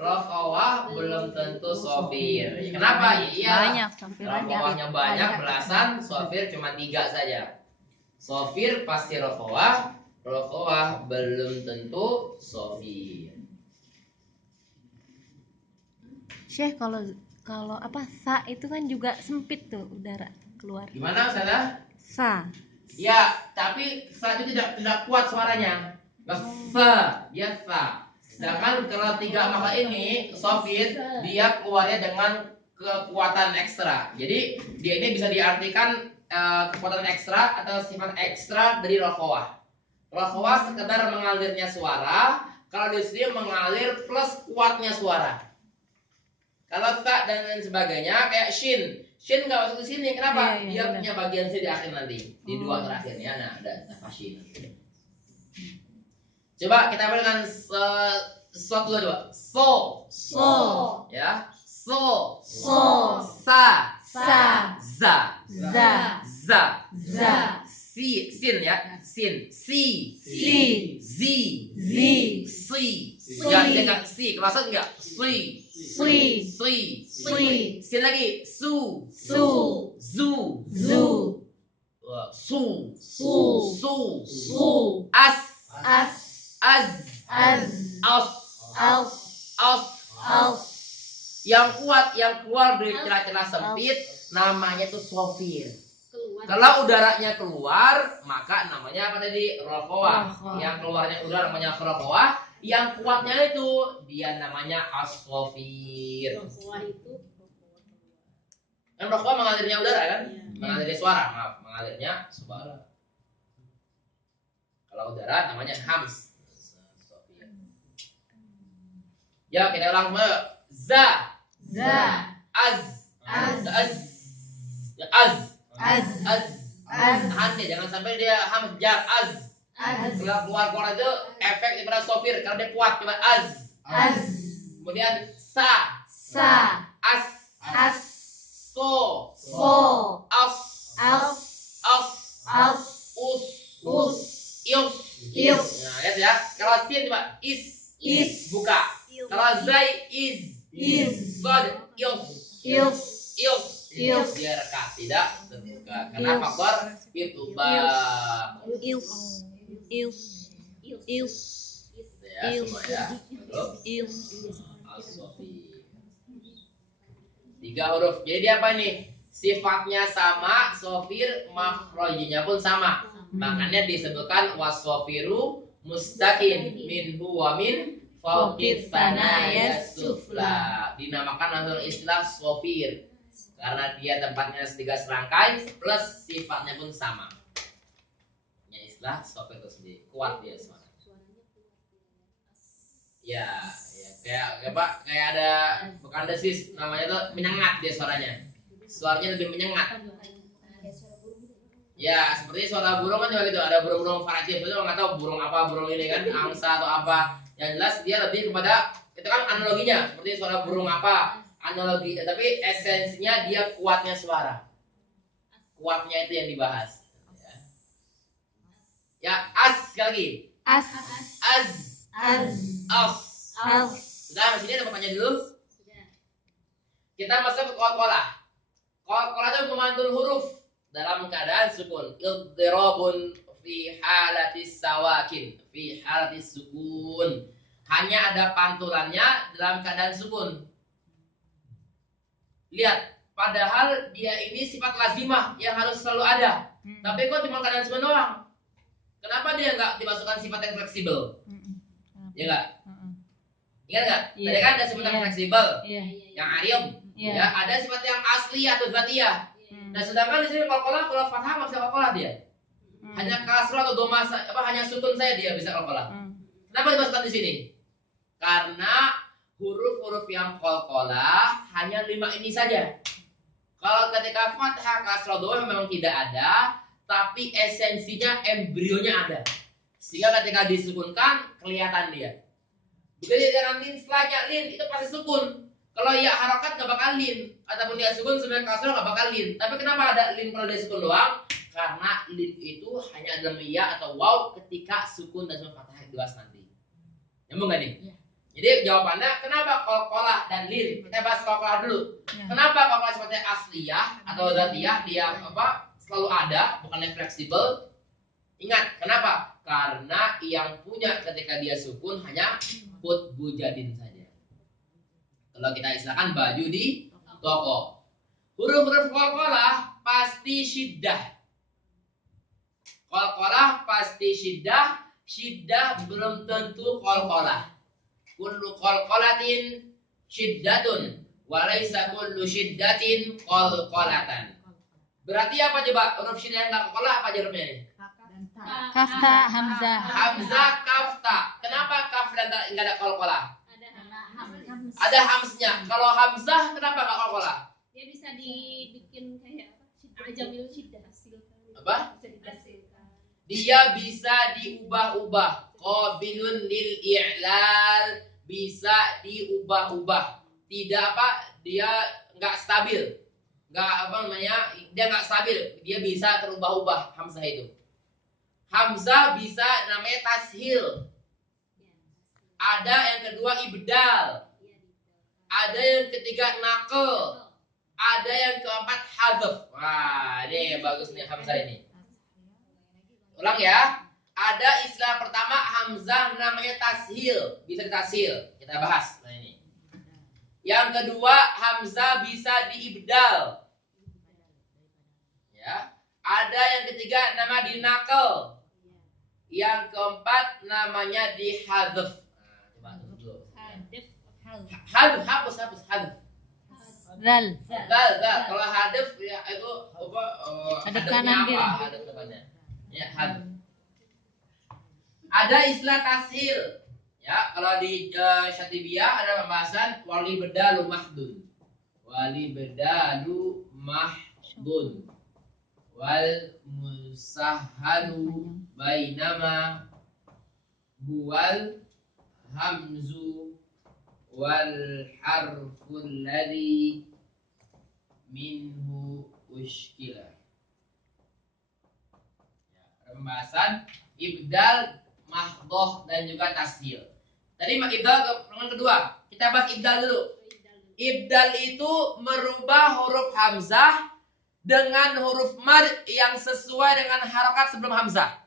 Rokhawah belum tentu sofir. Kenapa? Iya. Rokhawahnya banyak belasan, sofir cuma 3 saja. Sofir pasti rokhawah, rokhawah belum tentu sofir. Syekh, kalau apa sa itu kan juga sempit tuh udara keluar. Gimana Ustazah? Sa. Ya, tapi sa itu tidak kuat suaranya. Nggak sa, dia sa. Sedangkan kalau 3 maka ini sofir dia keluarnya dengan kekuatan ekstra. Jadi dia ini bisa diartikan kekuatan ekstra atau sifat ekstra dari rokhawah. Rokhawah sekedar mengalirnya suara, kalau di sini mengalir plus kuatnya suara. Kalau tak dan lain sebagainya kayak shin nggak masuk ke sini. Kenapa? Dia punya bagian sini di akhir nanti di 2 terakhirnya. Nah, ada shin. Coba kita ambil dengan sesuatu dulu coba. So, ya. So, sa, za, sin ya, sin, si, zi, si. Ya, dia nggak si, kemasuk nggak? Si. Sin lagi, su, zu, su, as, yang kuat yang keluar dari celah-celah sempit namanya itu sofir. Kalau udaranya keluar maka namanya apa tadi? Rokhawah. Yang keluarnya udara namanya rokhawah, yang kuatnya itu dia namanya as-sofir. Kan rokhawah mengalirnya udara kan? Mengalirnya suara, mengalirnya suara. Kalau udara namanya hams. Ya, kita ulang semua. Za, az. Hati, jangan sampai dia hams jar az. Keluar itu efek daripada sofir karena dia kuat. Coba az. Kemudian sa, as, so, as, us, ius. Nah, lihat ya. Kalau sin coba is, buka. Kalau zai is, sod, ius. Dia rekat, tidak terbuka. Karena faktor itu ya semua ya. As-sofir. 3 huruf. Jadi dia apa nih? Sifatnya sama, sofir, makhrajnya pun sama. Makanya disebutkan wasofiru mustaqin minhu wa min fauqis sanaya sufla. Dinamakan langsung istilah sofir karena dia tempatnya 3 serangkai plus sifatnya pun sama. Ya, istilah sofir itu sendiri kuat dia suara. Ya, kayak ada bukan desis namanya tuh menyengat dia suaranya. Suaranya lebih menyengat. Ya, seperti suara burung kan juga gitu. Ada burung-burung variatif. Itu nggak tahu burung apa, burung ini kan angsa atau apa. Yang jelas dia lebih kepada itu kan analoginya seperti suara burung apa, analogi. Tapi esensinya dia kuatnya suara. Kuatnya itu yang dibahas. Ya, as sekali lagi. Sudah, sini ada pertanyaan dulu. Kita masuk ke qalqalah. Qalqalah itu memantul huruf dalam keadaan sukun. Iddirabun fi halatis sawakin, fi halatis sukun. Hanya ada pantulannya dalam keadaan sukun. Lihat, padahal dia ini sifat lazimah yang harus selalu ada. Tapi kok cuma keadaan sukun doang? Kenapa dia nggak dimasukkan sifat yang fleksibel? Ya nggak? Ingat nggak? Tadi kan ada sifat yang fleksibel, yang arim. Ya, ada sifat yang asli atau dzatiyah. Nah, sedangkan di sini qalqalah kalau fathah nggak bisa qalqalah dia. Hanya kasrah atau dhamma hanya sukun saya dia bisa qalqalah. Kenapa dimasukkan di sini? Karena huruf-huruf yang qalqalah hanya 5 ini saja. Kalau ketika fathah, kasrah, dhamma memang tidak ada, tapi esensinya embrionya ada. Sehingga ketika disukunkan kelihatan dia. Begitu dengan lin, setelahnya lin itu pasti sukun. Kalau ya harokat nggak bakal lin, ataupun dia sukun sebenarnya kasrah nggak bakal lin. Tapi kenapa ada lin kalau dia sukun doang? Karena lin itu hanya dalam ya atau waw ketika sukun dan fathah 2 nanti. Nyambung nggak nih? Jadi jawabannya kenapa qalqalah dan lin? Kita bahas qalqalah dulu. Ya. Kenapa qalqalah sifatnya asliyah atau dzatiyah, dia selalu ada, bukannya fleksibel? Ingat, kenapa? Karena yang punya ketika dia sukun hanya qutbu jadin saja. Kalau kita istilahkan baju di toko. Huruf-huruf qalqalah pasti syiddah. Qalqalah pasti syiddah. Syiddah belum tentu qalqalah. Kullu qalqalatin syiddatun walaysa kullu syiddatin qalqalatan. Berarti apa coba? Huruf syiddah yang enggak qalqalah apa hurufnya ini? Kafta, hamzah. Hamzah, kafta. Kenapa kaf dan ta enggak ada qalqalah? Ada hamznya. Kalau hamzah kenapa enggak qalqalah? Dia bisa dibikin kayak apa? Ajamil syiddah. Apa? Bisa dihasilkan. Dia bisa diubah-ubah. Qabilun lil i'lal, bisa diubah-ubah. Tidak dia nggak stabil. Dia nggak stabil. Dia bisa terubah-ubah hamzah itu. Hamzah bisa namanya tashil. Ada yang kedua ibdal. Ada yang ketiga naql. Ada yang keempat hadzf. Wah, ini bagus nih hamzah ini. Ulang ya. Ada istilah pertama hamzah namanya tashil, bisa ditashil. Kita bahas. Nah ini. Yang kedua hamzah bisa diibdal. Ya. Ada yang ketiga nama dinaqal. Yang keempat namanya dihadzf. Nah, coba dulu. Hadzf. Zal. Kalau hadzf ya itu apa? Hadap Hadapnya kanan, apa? kiri. Hadap depannya. Ya, hadzf. Ada istilah tashil. Ya, kalau di Syatibiyah ada pembahasan wali bedalu mahdun. Wali bedalu mahdun. Wal musahhalu bainama huwal hamzu wal harful ladzi minhu ushkila. Ya, ada pembahasan ibdal, mahdoh dan juga tashil. Tadi ibdal yang kedua, kita bahas ibdal dulu. Ibdal itu merubah huruf hamzah dengan huruf mad yang sesuai dengan harokat sebelum hamzah.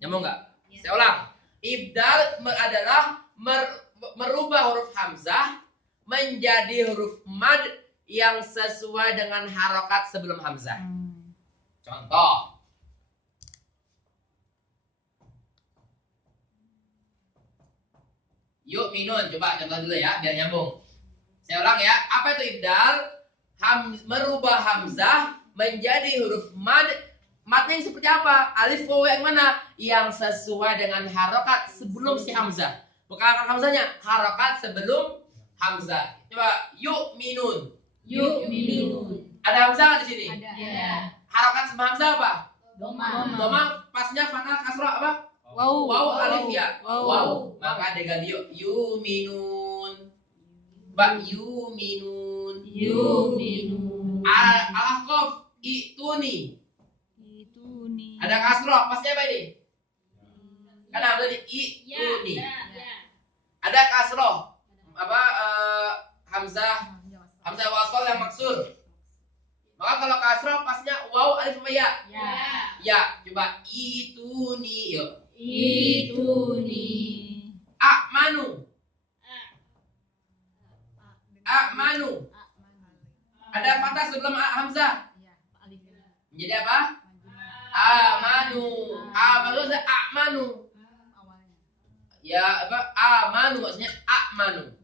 Nyambung nggak? Saya ulang. Ibdal adalah merubah huruf hamzah menjadi huruf mad yang sesuai dengan harokat sebelum hamzah. Contoh. Yuk minun, coba contoh dulu ya, biar nyambung. Saya ulang ya, apa itu ibdal? Merubah hamzah menjadi huruf mad. Madnya yang seperti apa? Alif waw yang mana? Yang sesuai dengan harokat sebelum si hamzah. Bukan harokat hamzahnya, harokat sebelum hamzah. Coba yuk minun. Ada hamzah nggak di sini? Ada. Harokat sebelum hamzah apa? Doma. Pasnya fathah kasrah apa? Wow. Waw alif ya. Wow. Wow. Maka diganti yuk minun. Mbak yuminun. Al-Ahqaf ituni. Ada kasroh, pasnya apa ini? Karena hamzah di ituni. Ada kasroh. Hamzah wasol yang maksur. Maka kalau kasroh pasnya waw alif apa ya? Ya, coba ituni yuk. A'manu. Ada fathah sebelum hamzah. Menjadi apa? Amanu. A'manu. Ya, amanu maksudnya a'manu.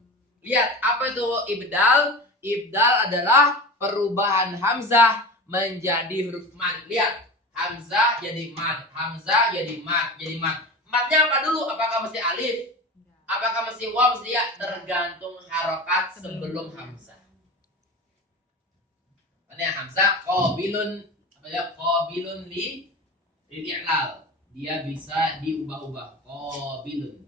Lihat, apa itu ibdal? Ibdal adalah perubahan hamzah menjadi huruf mad. Lihat, hamzah jadi mad, hamzah jadi mad, Madnya apa dulu? Apakah mesti alif? Apakah mesti waw, mesti ya? Tergantung harokat sebelum hamzah. Ini hamzah qabilun lil i'lal. Dia bisa diubah-ubah. Qabilun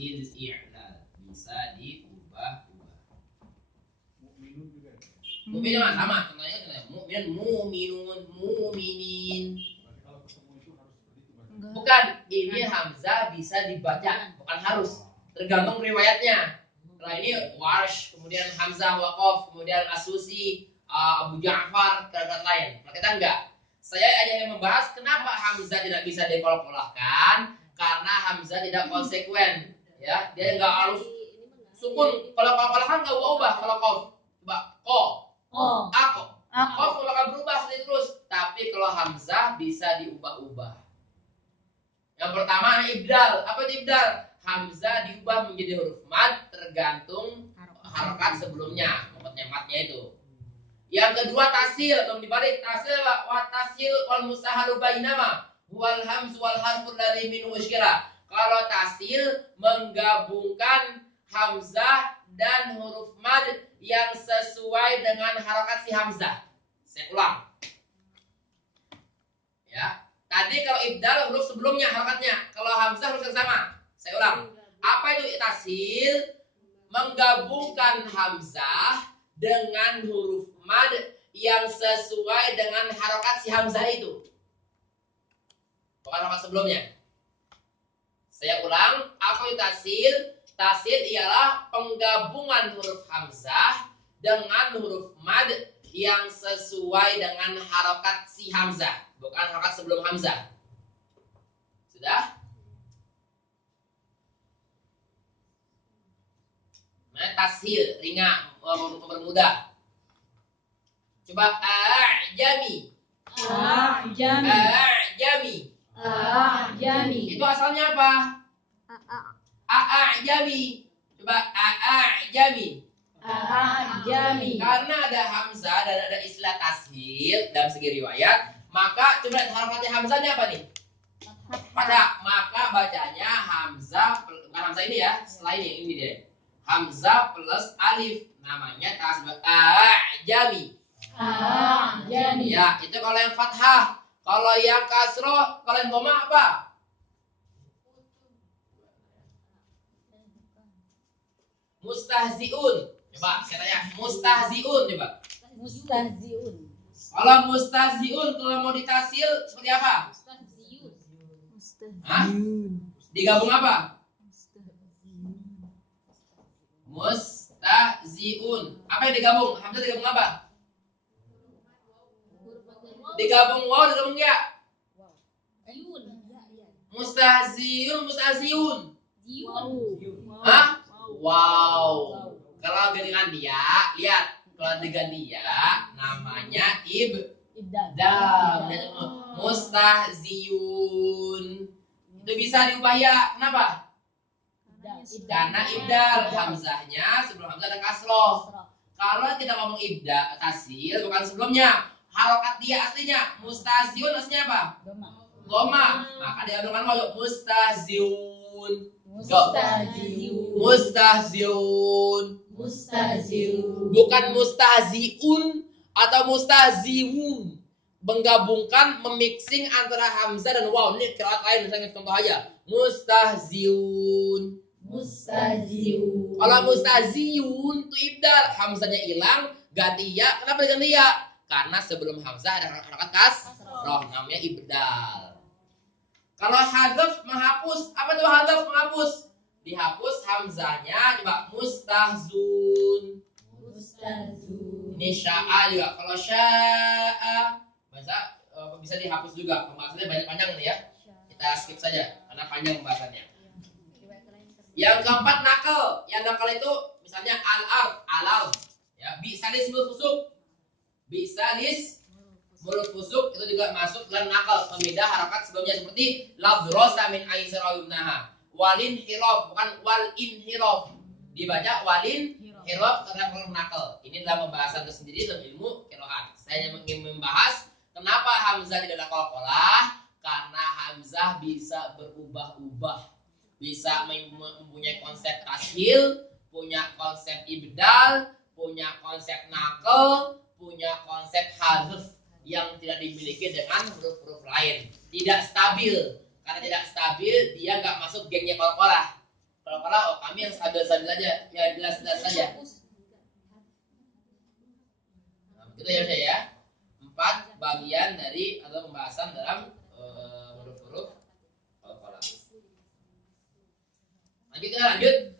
lil i'lal. Bisa diubah-ubah. Mukmin juga sama. Contohnya mu'minun, mu'minin. Bukan, ini hamzah bisa dibaca, bukan harus. Tergantung riwayatnya. Kalau ini Warsh, kemudian Hamzah Waqaf, kemudian Asusi, Abu Ja'far, dan lain. Kalau kita enggak. Saya hanya yang membahas kenapa hamzah tidak bisa dikolak-kolakkan, karena hamzah tidak konsekuen. Ya, dia enggak harus sukun. Kalau kolak-kolakkan enggak ubah. Kalau qaf, coba ko, ako, qaf kalau akan berubah seperti terus. Tapi kalau hamzah bisa diubah-ubah. Yang pertama ibdal. Apa itu ibdal? Hamzah diubah menjadi huruf mad tergantung harokat sebelumnya, matnya itu. Yang kedua tasil, belum dibalik. Tasil wa tasil wal mustahalu bainama wal hamz wal harful ladzi min musykila. Kalau tasil menggabungkan hamzah dan huruf mad yang sesuai dengan harokat si hamzah. Saya ulang. Ya. Tadi kalau ibdal huruf sebelumnya harokatnya, kalau hamzah huruf yang sama. Saya ulang. Apa itu tasil? Menggabungkan hamzah dengan huruf mad yang sesuai dengan harokat si hamzah itu. Bukan harokat sebelumnya. Saya ulang. Apa itu tasil? Tasil ialah penggabungan huruf hamzah dengan huruf mad yang sesuai dengan harokat si hamzah, bukan harokat sebelum hamzah. Sudah? Nah, tashil, ringan, mempermudah. Coba a'jami. Itu asalnya apa? A'jami. Coba a'jami. Karena ada hamzah dan ada istilah tashil dalam segi riwayat, maka coba harokatnya hamzahnya apa nih? Pada, maka bacanya hamzah, bukan hamzah ini ya, selain ini deh. Hamzah plus alif, namanya tasbih a'jami. Ya, itu kalau yang fathah. Kalau yang kasroh, kalau yang dhamma apa? Mustahziun. Coba saya tanya, mustahziun coba. Kalau mustahziun, kalau mau ditasil seperti apa? Hah? Digabung apa? Mustahziun. Apa yang digabung? Hamzah digabung apa? Digabung waw, digabung ya? Mustahziun. Hah? Wow. Kalau dengan dia, lihat. Kalau dengan dia, namanya ibdal. Mustahziun. Itu bisa diubah ya. Kenapa? Karena ibdal. Hamzahnya sebelum hamzah ada kasroh. Kalau kita ngomong ibdal, tasil, bukan sebelumnya. Harokat dia aslinya. Mustahziun aslinya apa? Dhamma. Maka dia dengan waw. Mustahziun. Bukan mustahziun atau mustahziun. Menggabungkan, memixing antara hamzah dan waw. Ini qiraat lain, misalnya contoh aja. Mustahziun. Kalau mustahziun itu ibdal, hamzahnya hilang, ganti ya. Kenapa diganti ya? Karena sebelum hamzah ada harakat kasroh, namanya ibdal. Kalau hadzaf menghapus, apa itu hadzaf menghapus? Dihapus hamzahnya, coba mustahzun. Ini sya'a juga. Kalau sya'a bisa dihapus juga. Pembahasannya banyak panjang nih ya. Kita skip saja karena panjang pembahasannya. Yang keempat nakal. Yang nakal itu misalnya al-ard, ya, bisalis mulut fusuk itu juga masuk dalam nakal, pemindah harakat sebelumnya seperti ladrosa min aisar ayubnaha. Walin hirof, bukan wal inhirof. Dibaca walin hirof karena huruf nakal. Ini adalah pembahasan tersendiri dalam ilmu qiraat. Saya ingin membahas kenapa hamzah tidak ada qalqalah, karena hamzah bisa berubah-ubah. Bisa mempunyai konsep tashil, punya konsep ibdal, punya konsep nakal, punya konsep hadzf yang tidak dimiliki dengan huruf-huruf lain. Tidak stabil. Karena tidak stabil, dia nggak masuk gengnya qalqalah. Qalqalah, kami yang stabil-stabil aja, ya jelas-jelas saja. Nah, itu ya saya ya. 4 bagian dari atau pembahasan dalam huruf-huruf Lanjut ya, lanjut.